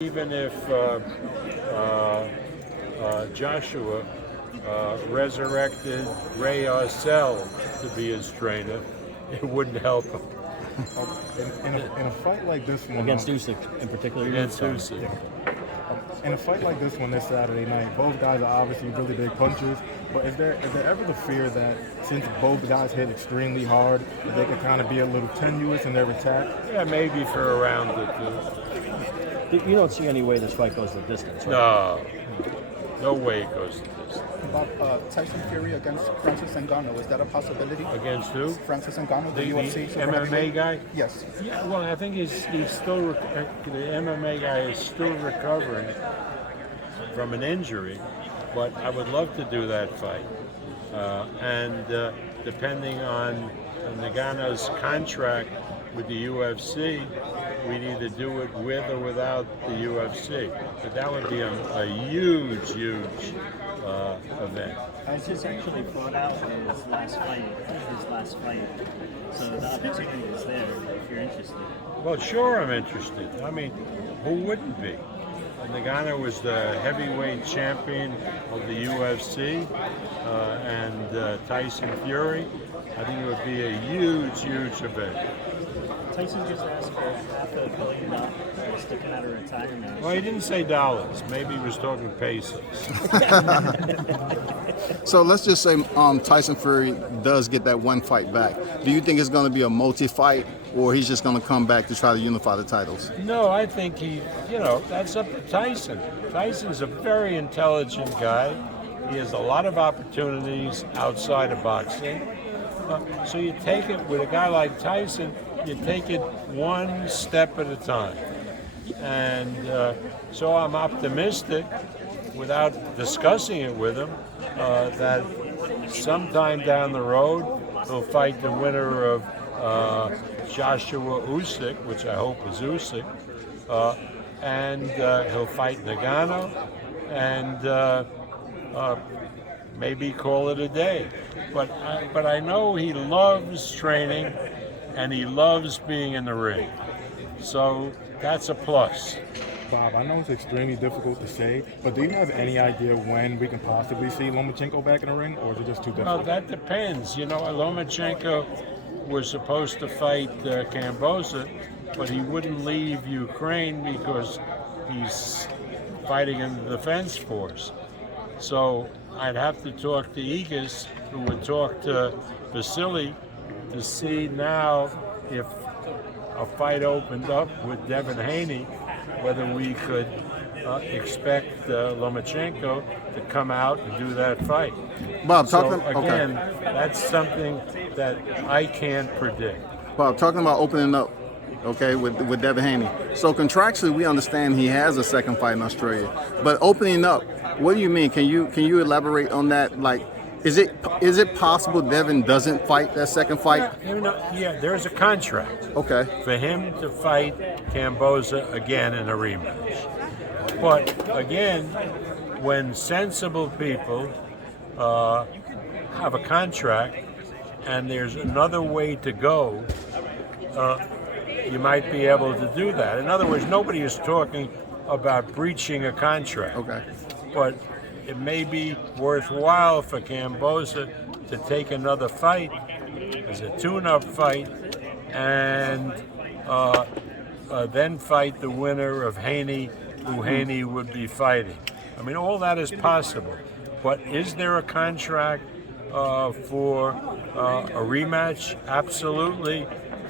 Even if Joshua resurrected Ray Arcel to be his trainer, it wouldn't help him. In a fight like this one, Against Usyk in particular. Against Usyk. In a fight like this one this Saturday night, both guys are obviously really big punchers. But is there ever the fear that since both guys hit extremely hard, that they could kind of be a little tenuous in their attack? Yeah, maybe for a round or two. You don't see any way this fight goes the distance, right? No, no way it goes to this. About Tyson Fury against Francis Ngannou, is that a possibility? Against who? Francis Ngannou, the The UFC super MMA heavyweight? guy? Yes. Yeah, well, I think he's still, the MMA guy is still recovering from an injury, but I would love to do that fight. Depending on Ngannou's contract with the UFC, we'd either do it with or without the UFC. But that would be a huge event. He's just actually fought out in his last fight. So the opportunity is there if you're interested. Well, sure, I'm interested. I mean, who wouldn't be? Ngannou was the heavyweight champion of the UFC, and Tyson Fury. I think it would be a huge event. Tyson just asked for $500 million sticking out of retirement. Well, he didn't say dollars. Maybe he was talking pesos. So let's just say Tyson Fury does get that one fight back. Do you think it's going to be a multi-fight, or he's just going to come back to try to unify the titles? No, I think that's up to Tyson. Tyson's a very intelligent guy. He has a lot of opportunities outside of boxing. So you take it with a guy like Tyson, you take it one step at a time. And so I'm optimistic, without discussing it with him, that sometime down the road he'll fight the winner of Joshua Usyk, which I hope is Usyk, and he'll fight Ngannou, and maybe call it a day. But I know he loves training, and he loves being in the ring. So that's a plus. Bob, I know it's extremely difficult to say, but do you have any idea when we can possibly see Lomachenko back in the ring, or is it just too difficult? Well, that depends. Lomachenko was supposed to fight Kamboza, but he wouldn't leave Ukraine because he's fighting in the defense force. So I'd have to talk to Igis, who would talk to Vasily, to see now if a fight opened up with Devin Haney, whether we could expect Lomachenko to come out and do that fight. Bob, Again, that's something that I can't predict. Bob, talking about opening up, okay, with Devin Haney. So contractually, we understand he has a second fight in Australia, but opening up, what do you mean? Can you elaborate on that? Like, is it possible Devin doesn't fight that second fight? Yeah, there's a contract. Okay. For him to fight Kamboza again in a rematch. But again, when sensible people have a contract and there's another way to go, you might be able to do that. In other words, nobody is talking about breaching a contract. Okay. But it may be worthwhile for Kamboza to take another fight as a tune-up fight and then fight the winner of Haney, who Haney would be fighting. I mean, all that is possible. But is there a contract for a rematch? Absolutely.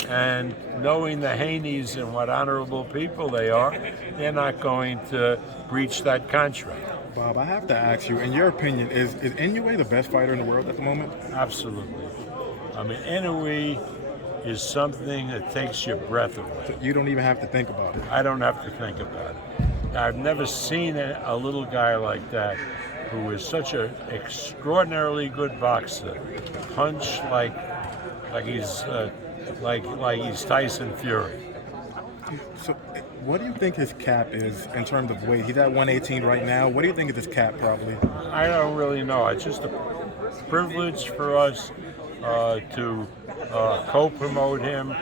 And knowing the Haneys and what honorable people they are, they're not going to breach that contract. Bob, I have to ask you, in your opinion, is Inoue the best fighter in the world at the moment? Absolutely. I mean, Inoue is something that takes your breath away. You don't even have to think about it. I don't have to think about it. I've never seen a little guy like that who is such an extraordinarily good boxer, punch like he's Tyson Fury. So, what do you think his cap is in terms of weight? He's at 118 right now. What do you think is his cap, probably? I don't really know. It's just a privilege for us to co-promote him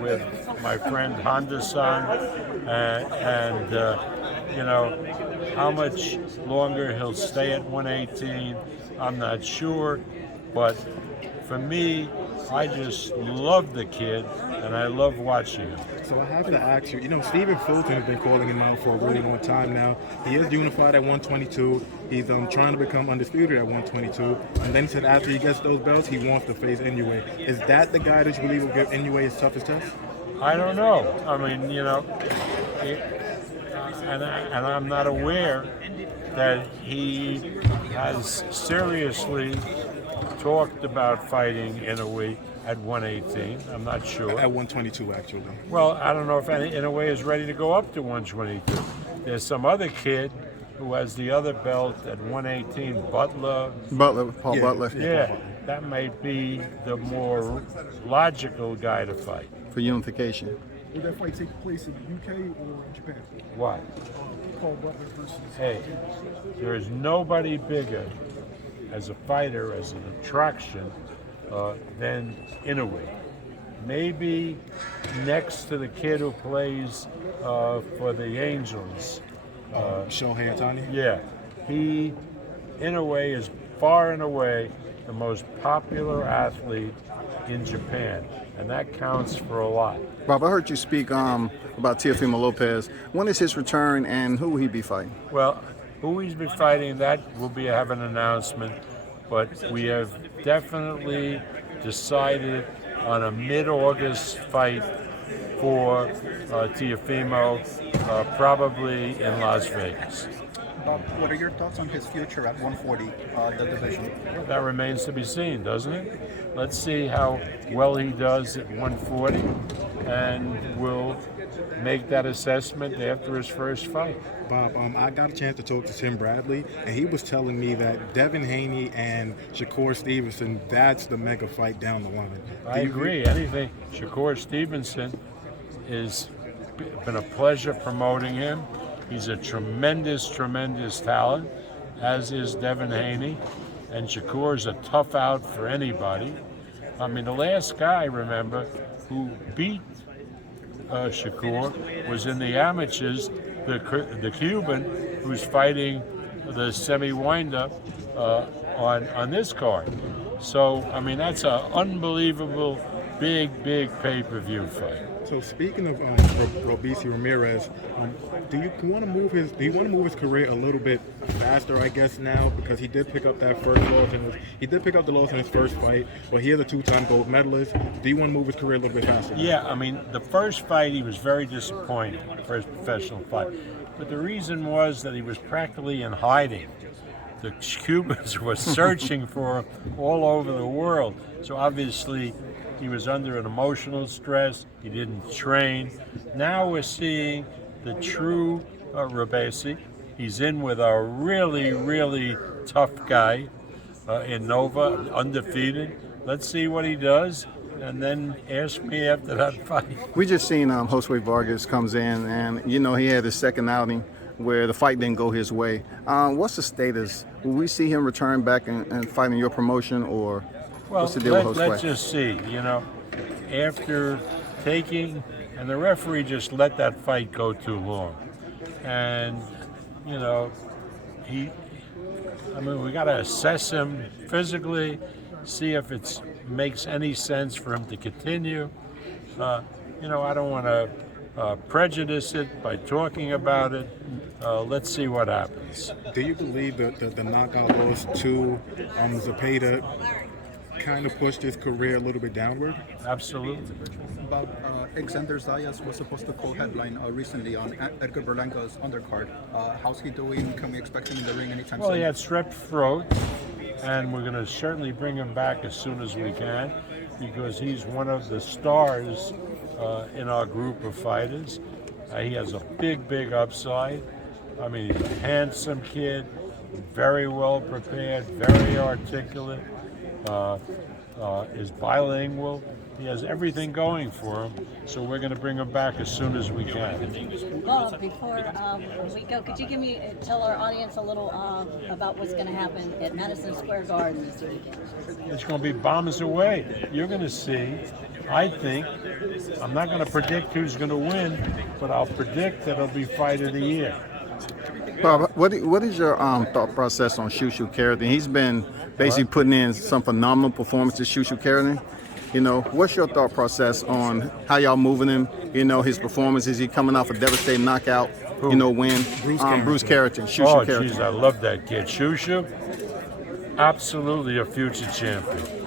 with my friend Honda-san, and You know, how much longer he'll stay at 118, I'm not sure. But for me, I just love the kid, and I love watching him. So I have to ask you, Stephen Fulton has been calling him out for a really long time now. He is unified at 122. He's trying to become undisputed at 122. And then he said after he gets those belts, he wants to face Inoue. Is that the guy that you believe will give Inoue his toughest test? I don't know. I mean, and I'm not aware that he has seriously talked about fighting Inoue at 118. I'm not sure. At 122, actually. Well, I don't know if Inoue is ready to go up to 122. There's some other kid who has the other belt at 118, Paul Butler. Yeah, that might be the more logical guy to fight. For unification. Will that fight take place in the UK or in Japan? Why? Paul Butler versus. Hey, there is nobody bigger as a fighter, as an attraction, than Inoue. Maybe next to the kid who plays for the Angels. Shohei Ohtani? Yeah, Inoue is far and away the most popular athlete in Japan, and that counts for a lot. Bob, I heard you speak about Teofimo Lopez. When is his return, and who will he be fighting? Well, who he's been fighting, that will have an announcement, but we have definitely decided on a mid-August fight for Teofimo, probably in Las Vegas. Bob, what are your thoughts on his future at 140, the division? That remains to be seen, doesn't it? Let's see how well he does at 140, and we'll make that assessment after his first fight. Bob, I got a chance to talk to Tim Bradley, and he was telling me that Devin Haney and Shakur Stevenson, that's the mega fight down the line. I agree. Anything, Shakur Stevenson has been a pleasure promoting him. He's a tremendous, tremendous talent, as is Devin Haney. And Shakur is a tough out for anybody. I mean, the last guy, remember, who beat Shakur was in the amateurs, the Cuban who's fighting the semi-windup on this card. So, I mean, that's an unbelievable, big pay-per-view fight. So speaking of Robeisy Ramirez, do you want to move his career a little bit faster? I guess now, because he did pick up that first loss, he did pick up the loss in his first fight, but he is a two-time gold medalist. Do you want to move his career a little bit faster? Yeah, I mean, the first fight he was very disappointed, first professional fight, but the reason was that he was practically in hiding. The Cubans were searching for him all over the world, so obviously he was under an emotional stress. He didn't train. Now we're seeing the true Robeisy. He's in with a really tough guy in Nova, undefeated. Let's see what he does, and then ask me after that fight. We just seen Josue Vargas comes in, and he had his second outing where the fight didn't go his way. What's the status? Will we see him return back and fight in your promotion, or what's the deal with Josue? Let's just see. After taking, and the referee just let that fight go too long, and we got to assess him physically, see if it makes any sense for him to continue. I don't want to prejudice it by talking about it. Let's see what happens. Do you believe that the knockout loss to Zepeda kind of pushed his career a little bit downward? Absolutely. Bob, Alexander Zayas was supposed to co-headline recently on Edgar Berlanga's undercard. How's he doing? Can we expect him in the ring anytime soon? Well, he had strep throat, and we're going to certainly bring him back as soon as we can, because he's one of the stars in our group of fighters. He has a big upside. I mean, he's a handsome kid, very well prepared, very articulate, is bilingual. He has everything going for him, so we're going to bring him back as soon as we can. Bob, before we go, could you tell our audience a little about what's going to happen at Madison Square Garden this weekend? It's going to be bombs away. You're going to see, I think, I'm not going to predict who's going to win, but I'll predict that it'll be fight of the year. Bob, what is your thought process on Shushu Carrington? He's been basically putting in some phenomenal performances, Shushu Carrington. You know, what's your thought process on how y'all moving him? You know, his performance, is he coming off a devastating knockout? You know, win? Bruce Carrington, Shushu Oh, Carrington. jeez, I love that kid. Shushu, absolutely a future champion.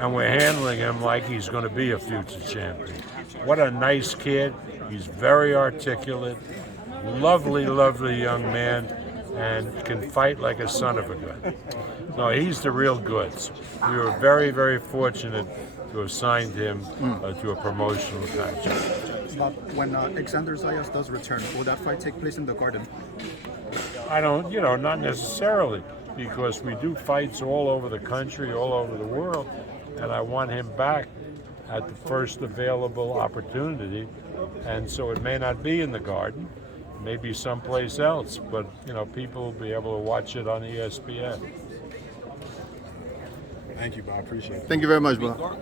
And we're handling him like he's going to be a future champion. What a nice kid. He's very articulate, lovely, lovely young man, and can fight like a son of a gun. No, he's the real goods. We were very, very fortunate to have signed him to a promotional package. But when Alexander Zayas does return, will that fight take place in the Garden? I don't, not necessarily, because we do fights all over the country, all over the world, and I want him back at the first available opportunity, and so it may not be in the Garden, maybe someplace else, but people will be able to watch it on ESPN. Thank you, Bob. Appreciate it. Thank you very much, Bob.